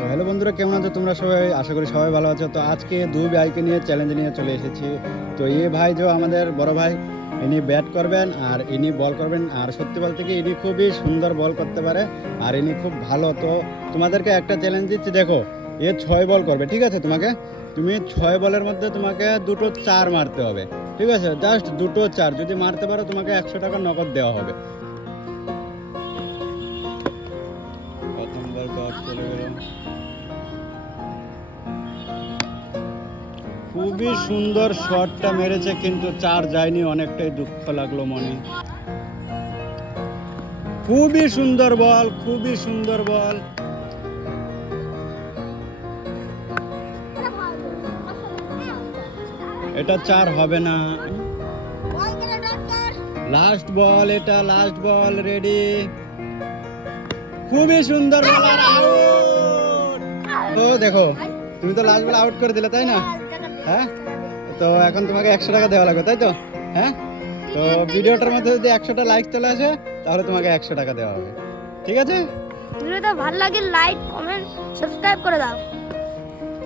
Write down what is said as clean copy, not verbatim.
তো হ্যালো বন্ধুরা, কেমন আছো তোমরা সবাই? আশা করি সবাই ভালো আছো। তো আজকে দুই ভাইকে নিয়ে চ্যালেঞ্জ নিয়ে চলে এসেছি। তো এই ভাই যে আমাদের বড় ভাই, ইনি ব্যাট করবেন আর ইনি বল করবেন। আর সত্যি বলতে কি, ইনি খুবই সুন্দর বল করতে পারে আর ইনি খুব ভালো। তো তোমাদেরকে একটা চ্যালেঞ্জ দিচ্ছি, দেখো। এ 6 বল করবে, ঠিক আছে? তুমি 6 বলের মধ্যে তোমাকে দুটো 4 মারতে হবে, ঠিক আছে? জাস্ট দুটো 4 যদি মারতে পারো তোমাকে 100 টাকা নগদ দেওয়া হবে। প্রথম বল ডট চলে গেল। খুবই সুন্দর শটটা মেরেছে, কিন্তু 4 যায়নি, অনেকটাই দুঃখ লাগলো মনে। খুবই সুন্দর বল, খুবই সুন্দর বল। এটা 4 হবে না। লাস্ট বল, এটা লাস্ট বল। রেডি? খুবই সুন্দর বল আর আউট। তো দেখো, তুমি তো লাস্ট বল আউট করে দিলে, তাই না? হ্যাঁ, তো এখন তোমাকে 100 টাকা দেওয়া লাগবে, তাই তো? হ্যাঁ, তো ভিডিওটার মধ্যে যদি 100টা লাইক চলে আসে তাহলে তোমাকে 100 টাকা দেওয়া হবে, ঠিক আছে? ভিডিওটা ভালো লাগে লাইক কমেন্ট সাবস্ক্রাইব করে দাও।